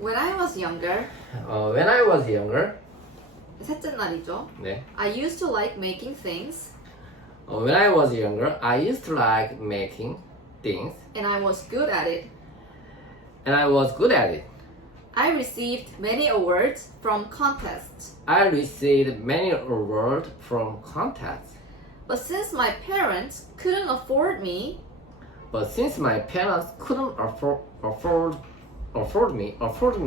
When I was younger, When I was younger, 셋째 날이죠. 네. I used to like making things, When I was younger, I used to like making things, and I was good at it. and I was good at it. I received many awards from contests. I received many awards from contests, But since my parents couldn't afford me, but since my parents couldn't afford me afford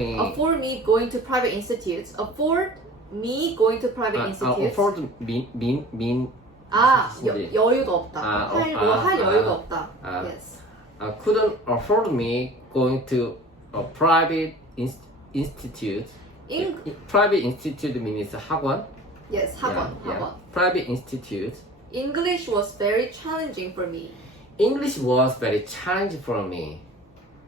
me going to private institutes, afford me going to private institutes. afford mean 여유가 없다. 할 여유가 없다. Yes. couldn't afford me going to a private institute. Private institute means 학원. Yes, 학원. Private institute. English was very challenging for me. English was very challenging for me.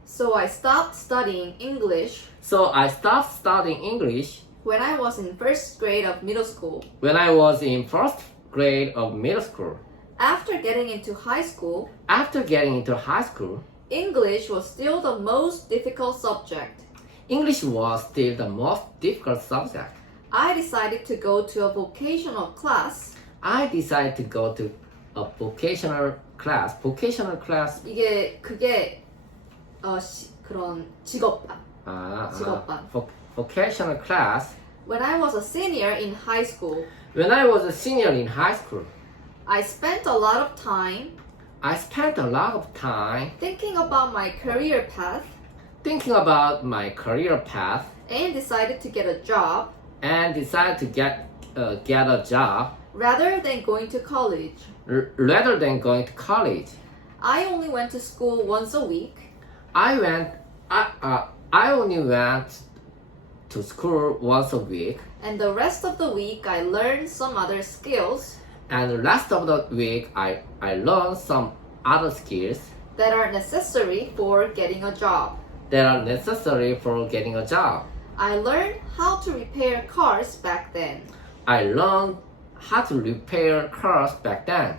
So I stopped studying English So I stopped studying English when I was in first grade of middle school. when I was in first grade of middle school. After getting into high school, After getting into high school, English was still the most difficult subject. English was still the most difficult subject. I decided to go to a vocational class. I decided to go to a vocational class. Vocational class. 그게 그런 직업반. 직업반. Vocational class. When I was a senior in high school, When I was a senior in high school, I spent a lot of time I spent a lot of time thinking about my career path thinking about my career path and decided to get a job and decided to get a job rather than going to college. rather than going to college. I only went to school once a week. I only went to school once a week, And the rest of the week I learned some other skills and the rest of the week I learned some other skills that are necessary for getting a job. that are necessary for getting a job. I learned how to repair cars back then. I learned how to repair cars back then.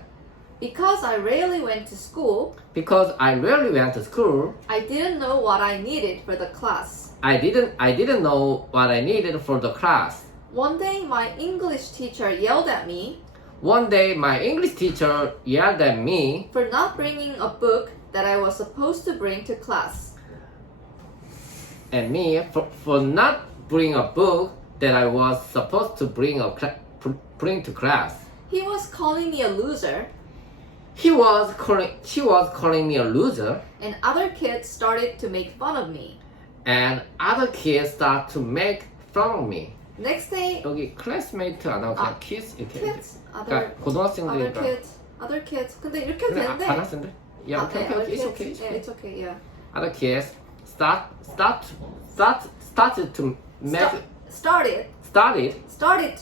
Because I rarely went to school, Because I rarely went to school, I didn't know what I needed for the class. I didn't know what I needed for the class. One day my English teacher yelled at me One day my English teacher yelled at me for not bringing a book that I was supposed to bring to class. for not bringing a book that I was supposed to bring to class. He was calling me a loser, She was calling me a loser, and other kids started to make fun of me. and other kids start to make fun of me. Next day, 여기 classmate 안 하고 그냥 kids 이렇게. kids, 그러니까 고등학생들이니까. other kids. 근데 이렇게 해도 근데 되는데. 반학생들? Yeah, okay, other it's kids. okay. Yeah, it's okay. Yeah. Other kids started to make Started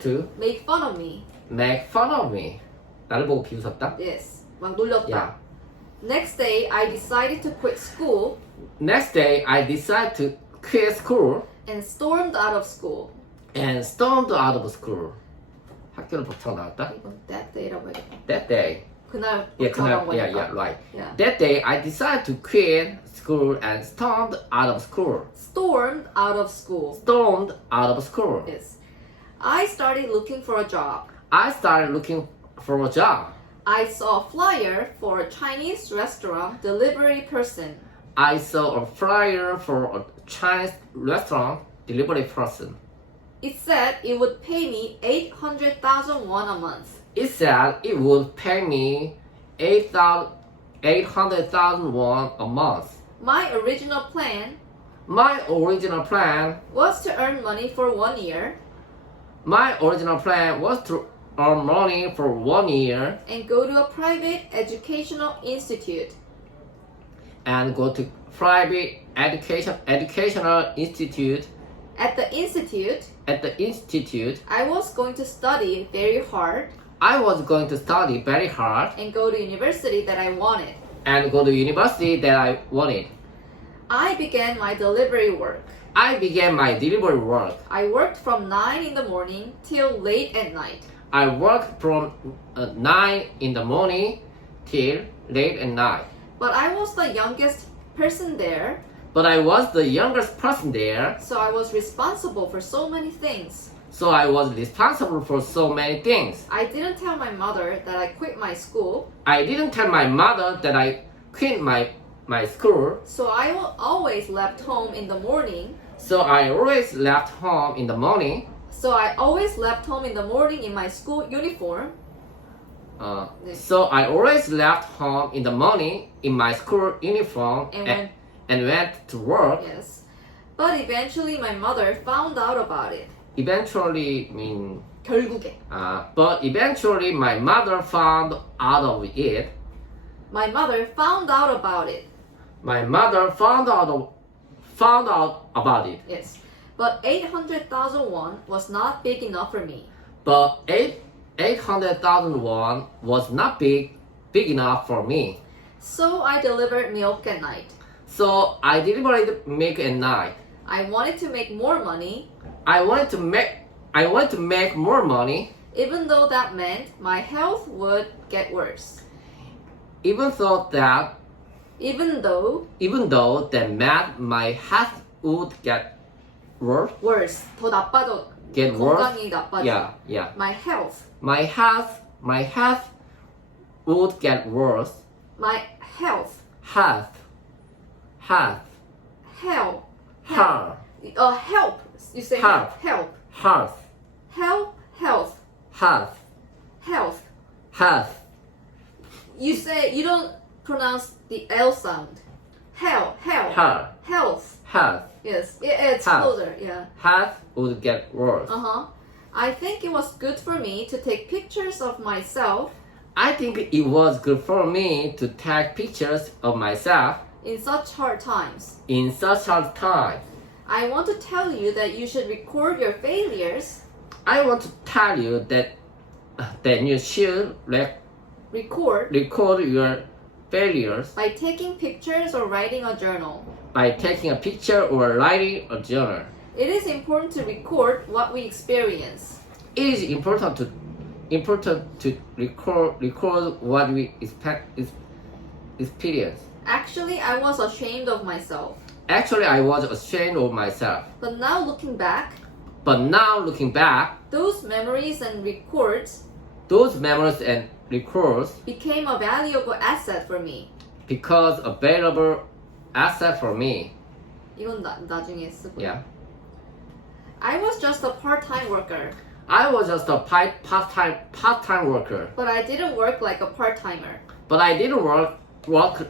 to make fun of me. make fun of me. 나를 보고 비웃었다. Yes. 막 놀렸다. Yeah. Next day, I decided to quit school Next day, I decided to quit school and stormed out of school. and stormed out of school. 학교를 벗쳐 나왔다. 이건 that day라고 해야겠다. That day, 그날 그날, 거니까. right. Yeah. That day, I decided to quit school and stormed out of school. Stormed out of school. Stormed out of school. Yes. I started looking for a job. I started looking for a job. I saw a flyer for a Chinese restaurant delivery person. I saw a flyer for a Chinese restaurant delivery person. It said it would pay me 800,000 won a month. It said it would pay me 800,000 won a month. My original plan My original plan was to earn money for 1 year was to earn money for 1 year and go to a private educational institute. and go to private educational institute. At the institute, At the institute, I was going to study very hard I was going to study very hard and go to university that I wanted. and go to university that I wanted. I began my delivery work. I began my delivery work. I worked from 9 in the morning till late at night. I worked from 9 in the morning till late at night. But I was the youngest person there, But I was the youngest person there, so I was responsible for so many things. so I was responsible for so many things. I didn't tell my mother that I quit my school, I didn't tell my mother that I quit my school, so I always left home in the morning. so I always left home in the morning. So I always left home in the morning in my school uniform. So I always left home in the morning in my school uniform and went to work. Yes. But eventually my mother found out about it. Eventually, 결국에. but eventually my mother found out of it. My mother found out about it. My mother found out about it. Yes. But 800,000 won was not big enough for me. But 800,000 won was not big enough for me. So I delivered milk at night. So I delivered milk at night. I wanted to make more money, I wanted to make more money, even though that meant my health would get worse. even though that meant my health would get worse. Worse. 더 나빠져. Get worse. 건강이 나빠져. Yeah. My health. My health would get worse. My health. Health. Hell. Health. Help. You say Help. help. Health. Health. Health. Health. Health. Health. You say you don't pronounce the L sound. Health. Health. Health. Yes. It's Health. closer. Yeah. Health would get worse. I think it was good for me to take pictures of myself I think it was good for me to take pictures of myself in such hard times. in such hard time. I want to tell you that you should record your failures. I want to tell you that you should Record record your failures by taking pictures or writing a journal. by taking a picture or writing a journal. It is important to record what we experience. It is important to record what we experience. Actually, I was ashamed of myself. Actually, I was ashamed of myself. But now looking back, those memories and records those memories and records became a valuable asset for me. because a valuable asset for me. 이건 나중에 쓰고. Yeah. I was just a part-time worker, I was just a part-time worker, but I didn't work like a part-timer. but I didn't work like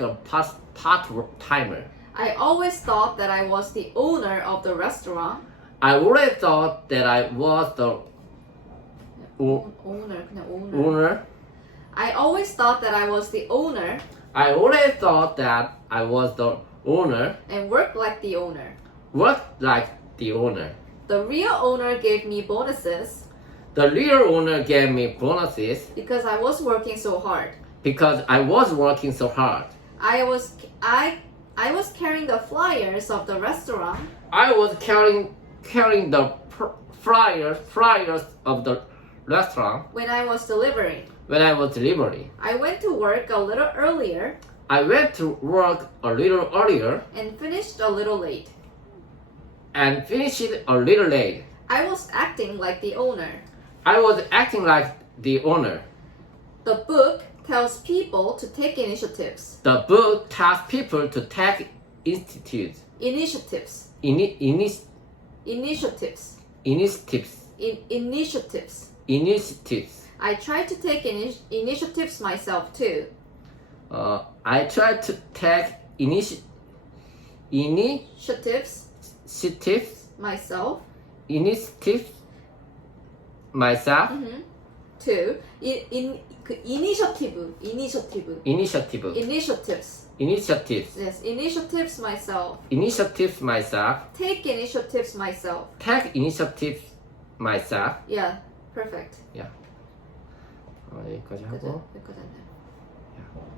a part-timer. I always thought that I was the owner of the restaurant. I always thought that I was the owner. owner. I always thought that I was the owner I always thought that I was the owner, and worked like the owner. worked like the owner. The real owner gave me bonuses The real owner gave me bonuses because I was working so hard. because I was working so hard. I was carrying the flyers of the restaurant I was carrying the flyers of the restaurant when I was delivering. when I was delivering. I went to work a little earlier I went to work a little earlier and finished a little late. and finished a little late. I was acting like the owner. I was acting like the owner. The book tells people to take initiatives. The book tells people to take initiatives. Initiatives. Initiatives. I tried to take initiatives myself too. I tried to take initiatives Myself. myself. Too. Initiatives. Yes, initiatives myself. Initiatives myself. Take initiatives myself. Take initiatives myself. Yeah, perfect. 여기까지 하고. 그죠? 여기까지 했네요. Yeah.